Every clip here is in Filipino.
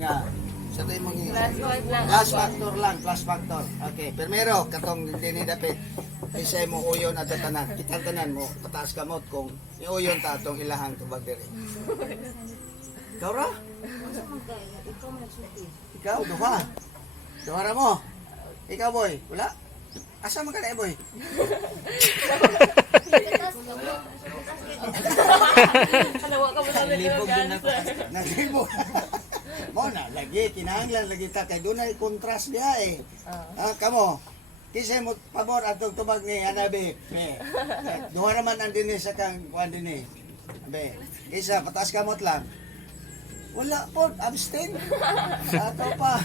nga sa tayo mong plus factor lang, plus factor. Okay, primero katong dinidapit isay mo uyon at tanan, kitang tanan mo pataas kamot kung iuyon ta atong ilahang tubag diri. Ikaw ra? Ikaw duha. Duha ra mo. Ikaw boy, wala? Asa man ka na boy? Kanawa ka mo sa libog din ako. Naglibog. Mo na lagi kinahanglan lagi ta kay dunay contrast diha eh. Kamo. Kisay mo pabor atong tubag ni Anabe. Duha ra man ang dinhi sa kang kuan dinhi. Be, isa pataas kamot lang. Wala po, abstain. Ato pa.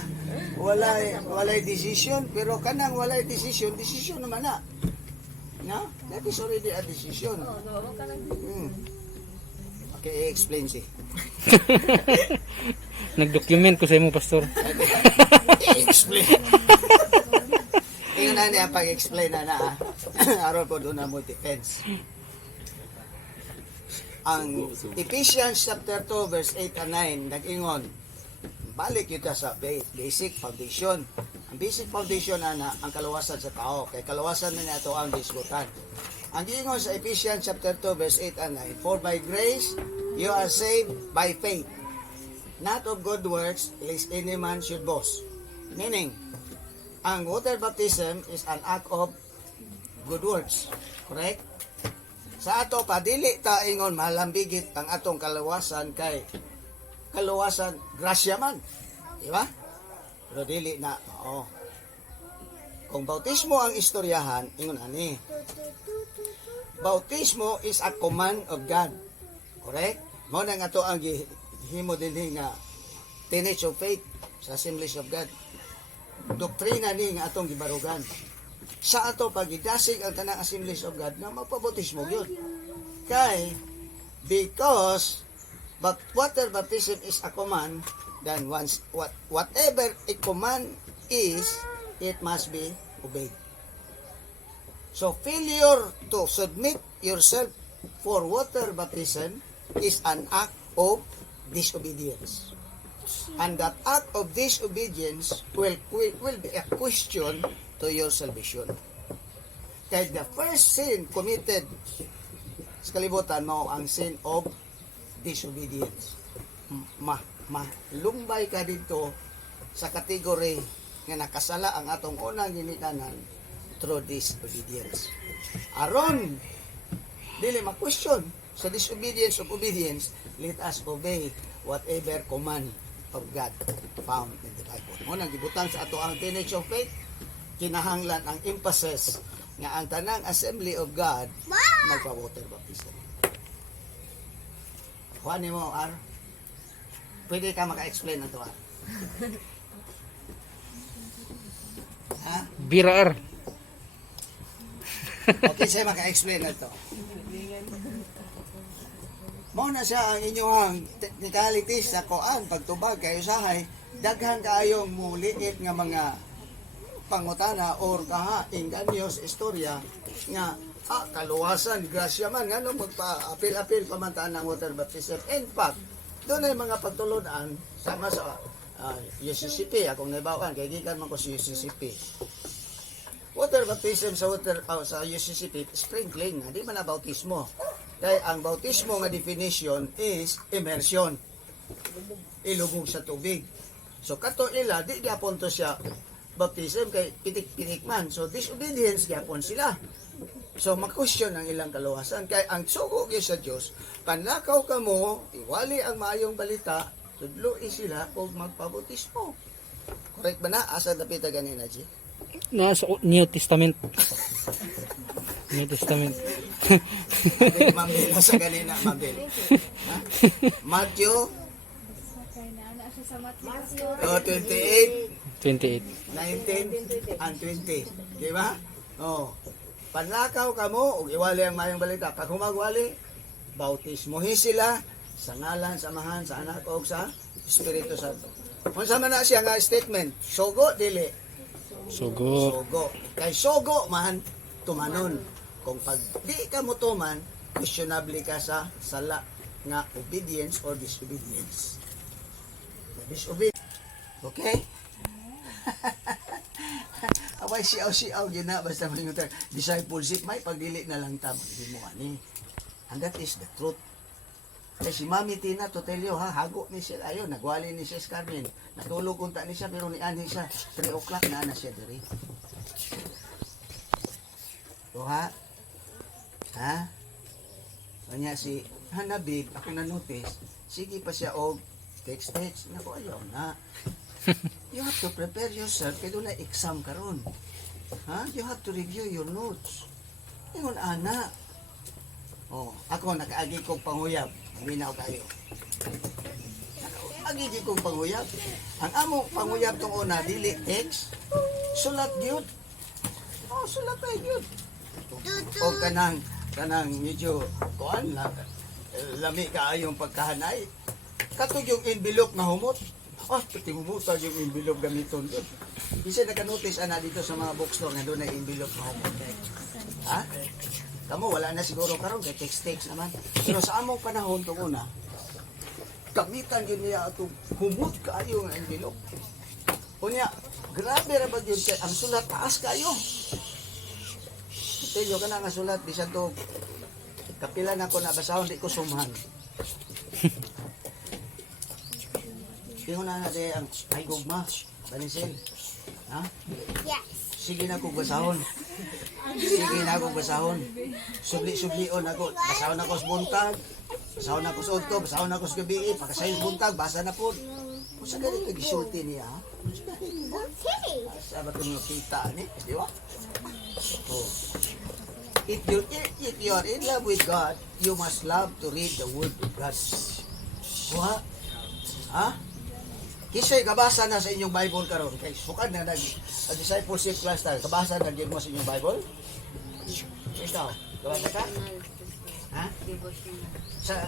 Walay decision, pero kanang walay decision naman na. No? That is already a decision. Okay, i-explain si. Nag-document ko sa imo, pastor. I-explain. Tingnan na niya pag-explain na. Aron po doon na mo defense. Ang Ephesians chapter 2 verse 8 and 9 nag-ingon, balik yun sa basic foundation. Ang basic foundation na ang kaluwasan sa tao. Kay kaluwasan na ito ang disgutan. Ang ingon sa Ephesians chapter 2 verse 8 and 9, for by grace you are saved by faith, not of good works, lest any man should boast. Meaning, ang water baptism is an act of good works. Correct? Sa ato pa, dili ta ingon malambigit ang atong kaluwasan kay kaluwasan grasya man. Di ba? Pero dili na, Kung bautismo ang istoryahan, ingon ani. Bautismo is a command of God. Correct? Mao na nga to ang himo dinhi nga tenets of faith sa Assemblies of God. Doktrina ni nga atong gibarugan. Sa ato pagidasig ang tanang Assemblies of God na magpabautismo yun. Kay because water baptism is a command, then once whatever a command is, it must be obeyed. So failure to submit yourself for water baptism is an act of disobedience. And that act of disobedience will be a question to your salvation. Kaya the first sin committed sa kalibutan mo ang sin of disobedience. Lumbay ka dito sa kategory nga nakasala ang atong unang ginikanan through disobedience. Aron dili ma-question sa disobedience of obedience, let us obey whatever command of God found in the Bible. Unang gibutan sa ato ang tenets of faith, kinahanglan ang emphasis nga ang tanang Assembly of God magpa-water baptism. Kuha ni mo, Ar? Pwede ka maka-explain na ito, Ar? Ha? Biraar. Okay, siya maka-explain na ito. Mao na siya ang inyong technicalities sa koan, pagtubag kayo sahay, daghan kaayong muliit nga mga pangutana or inganyos istorya nga kaluwasan, grasya man, nga magpa-apil-apil pamantaan ng water baptism. In fact, doon ay mga pagtulunan sama sa UCCP, akong nabawaan, kaya gikan man ko sa UCCP. Water baptism sa UCCP, sprinkling, di man na bautismo. Kaya ang bautismo nga definition is immersion. Ilubog sa tubig. So kato ila, di gyapon to siya baptism kay pitik-pitik man. So disobedience gyapon sila. So ma-question ang ilang kaluwasan. Kaya ang sugo gyud sa Dios, panlakaw kamo, iwali ang maayong balita, tudloi sila og magpabautismo. Correct ba na? Asa dapita ganina, G? Nasa New Testament. New Testament. Mambil sa ganina, mambil. Matthew 28, 28. 19 and 20. Di ba? Panlakaw kamo ug iwali ang mayong balita. Pag humagwali, bautismohi sila sa ngalan, samahan, sa anak o sa Espiritu Santo. Kung sama na siya nga statement, sogo dili. Sugo. Sogo. Kay sogo man, tumanon. Kung pag di ka mo tuman, questionable ka sa sala nga obedience or disobedience. Disobey. Okay? Away siyaw-siyaw yun na, basta mo yung discipleship, may pagdili na lang tamo, hindi mo ani. And that is the truth. Kaya si Mami Tina, to tell you, ha, hago ni siya, ayun, nagwali ni siya Carmen, natulog kunta ni siya, pero ni ani siya, 3 o'clock na siya diri. So ha? Ha? Kanya si Hanabib, ako na-notice, sige pa siya og text. Naku, ayaw na. You have to prepare yourself kaya doon na exam karon. Ha? You have to review your notes. Ingon ana. Oh, ako nakaagi kong panguyab. Minaw kayo. Agi kong panguyab. Ang among panguyab tong una dili text. Sulat gyud. Oh, sulat ay gyud. O kanang medyo kuan lang. Lami kaayong pagkahanay. Katog yung envelope na humot. Pati humuta yung envelope gamiton doon. Kasi naka-notice ana dito sa mga bookstore nga doon na envelope na humot. Ha? Kamu wala na siguro karon kay text naman. Pero sa among panahon tong una, gamitan yun niya atong humot kaayo nga envelope. Unya, grabe ra ba yun kay ang sulat taas kayo. Ito ka na nga sulat bisan to kapila na ko nabasahon di ko sumhan. Tingnan na natin ang ay gugma, Banisil. Ha? Yes. Sige na kong basahon. Sige na akong basahon. Subli-sublion ako. Basahon ako sa buntag. Basahon ako sa udto. Basahon ako sa gabi. Pagkasayon buntag, basa na po. Kung saan ganito gisulti niya, ha? Okay. Sabi ko nyo kita, di ba? Oh. If you are in love with God, you must love to read the Word of God. What? Ha? Kisay kabasa na sa inyong Bible karon kay sukad na discipleship class tayo. Kabasa na gyud mo sa inyong Bible? Ikaw, kabasa ka? Ha?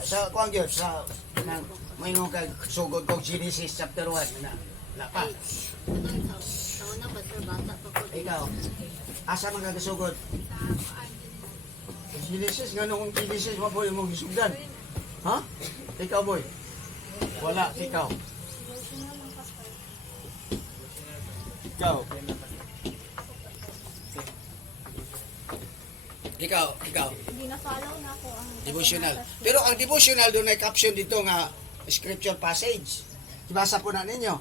Sa kuan gyud sa nang moingon kag sugod kog Genesis chapter 1 na pa. Ikaw, asa man ka sugod? Genesis nganong Genesis mo boy mo gisugdan? Ha? Ikaw boy. Wala ikaw. Ikaw. Hindi na-follow na ako ang Devotional. Pero ang devotional doon ay caption dito nga scripture passage. Ibasa po na ninyo.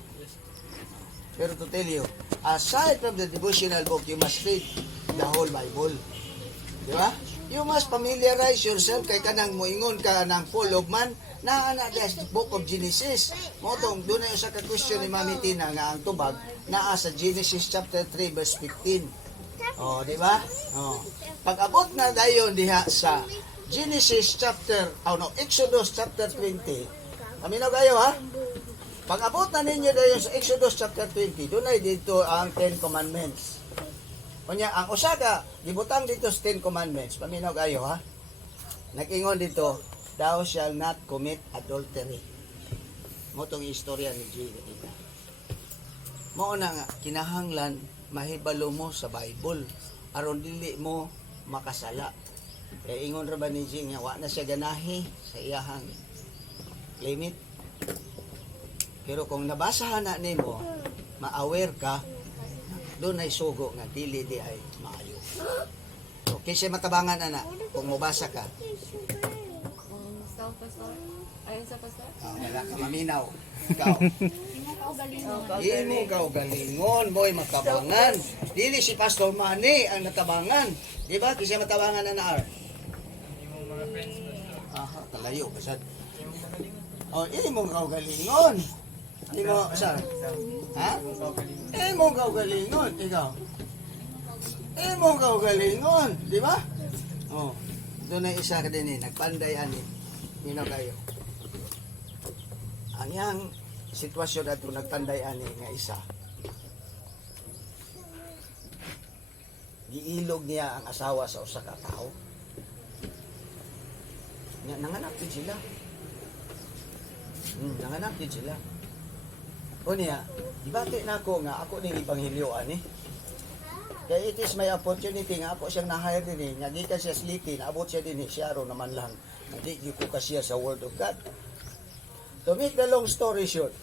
Pero to tell you, aside from the devotional book, you must read the whole Bible. Di ba? You must familiarize yourself kay kanang moingon ka ng full of man na the book of Genesis. Motong doon ay usa ka question ni Mami Tina nga ang tubag naa sa Genesis chapter 3 verse 15. Oh, di ba? Oh. Pag-abot na dayon diha sa Genesis chapter, Exodus chapter 20. Kami na kayo ha? Pag-abot na ninyo dayon sa Exodus chapter 20, doon ay dito ang 10 commandments. Kunya, ang usa ka gibutang dito sa 10 commandments. Paminaw kayo ha? Nag-ingon dito, thou shall not commit adultery. Mo tong istorya ni Gina. Mo na nga kinahanglan mahibalo mo sa Bible aron dili mo makasala. Kaya ingon ra ba ni Jing nga wa na siya ganahi sa iyahang limit. Pero kung nabasahan na nimo, ma-aware ka, doon ay sugo nga dili di ay maayo. Okay siya matabangan ana kung mabasa ka. Ayun sa pastor? Wala ka maminaw. Ikaw. Imo ka galingon, boy, matabangan. Dili si Pastor Manny ang natabangan. Di ba? Kasi matabangan na naar. Aha, kalayo. Basad. Oh, imo ka galingon. Imo, sa? Ha? Imo ka galingon. Ikaw. Imo ka galingon. Di ba? Oh, doon na isa ka din eh. Nagpanday ani. Nino kayo. Ang yang sitwasyon na ito nagpanday ani nga isa. Giilog niya ang asawa sa usa ka tao. Nanganak din sila. Nanganak din sila. O niya, ibati na ako nga ako ning ibanghilyo ani. Kaya it is my opportunity nga ako siyang na-hire din eh. Nga gikan siya sliti, naabot siya din eh. Siya ro naman lang. Hindi ko kasiya sa Word of God. To make the long story short,